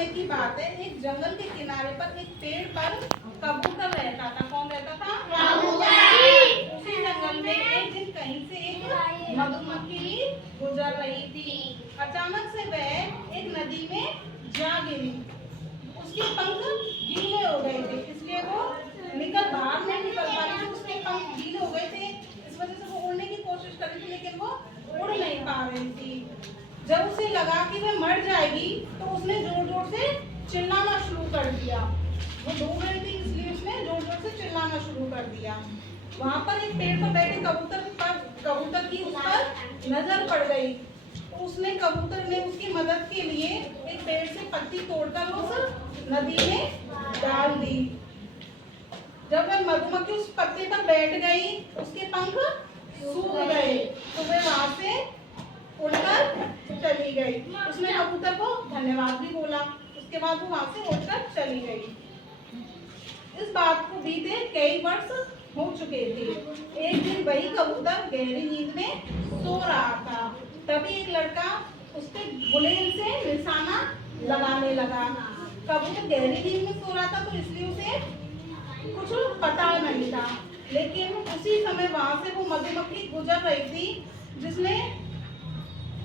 समय की बात है, एक जंगल के किनारे पर एक पेड़ पर कबूतर रहता था। कौन रहता था? कबूतर। उसी जंगल में एक दिन कहीं से एक मधुमक्खी गुजर रही थी। अचानक से वह एक नदी में जा गिरी। उसके पंख गीले हो गए थे, इसलिए वो बाहर नहीं निकल पा रही थी। उसके पंख गीले हो गए थे, इस वजह से वो उड़ने की कोशिश कर रही थी, लेकिन वो उड़ नहीं पा रही थी। जब उसे लगा कि वह मर जाएगी तो उसने जोर जोर से चिल्लाना शुरू कर दिया। वो डूब रही थी, इसलिए उसने जोर जोर से चिल्लाना शुरू कर दिया। वहां पर एक पेड़ पर बैठे कबूतर की उस पर नजर पड़ गई। उसने कबूतर ने उसकी मदद के लिए एक पेड़ से पत्ती तोड़कर उस नदी में डाल दी। जब वह मधुमक्खी उस पत्ते पर बैठ गई, उसके पंख सूख गए तो वह वहां से उड़कर चली गई। उसने कबूतर को धन्यवाद भी बोला। उसके बाद वो वहां से उड़कर चली गई। इस बात को बीते कई वर्ष हो चुके थे। एक दिन वही कबूतर गहरी नींद में सो रहा था। तभी एक लड़का उसके गुलेल से निशाना लगाने लगा। कबूतर गहरी नींद में सो रहा था तो इसलिए उसे कुछ पता नहीं था, लेकिन उसी समय वहां से वो मधुमक्खी गुजर रही थी, जिसने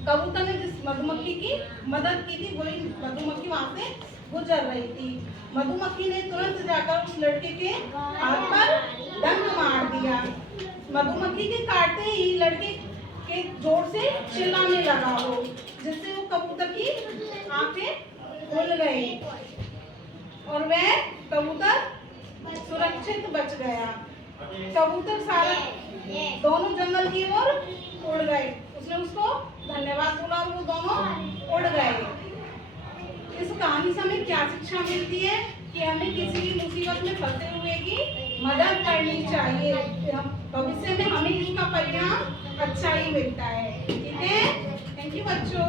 कबूतर ने जिस मधुमक्खी की मदद की थी, वही मधुमक्खी वहां से गुजर रही थी। मधुमक्खी ने तुरंत जाकर उस लड़के के हाथ पर डंक मार दिया। मधुमक्खी के काटते ही लड़के के जोर से चिल्लाने लगा वो, जिससे वो कबूतर की आंखें खुल गई और वह कबूतर सुरक्षित बच गया। कबूतर सारा दोनों जंगल की ओर उड़ गए। उसने उसको धन्यवाद बोला और वो दोनों उड़ गए। इस कहानी से हमें क्या शिक्षा मिलती है कि हमें किसी भी मुसीबत में फंसे हुए की मदद करनी चाहिए। भविष्य में हमें इसका परिणाम अच्छा ही मिलता है। ठीक है, थैंक यू बच्चों।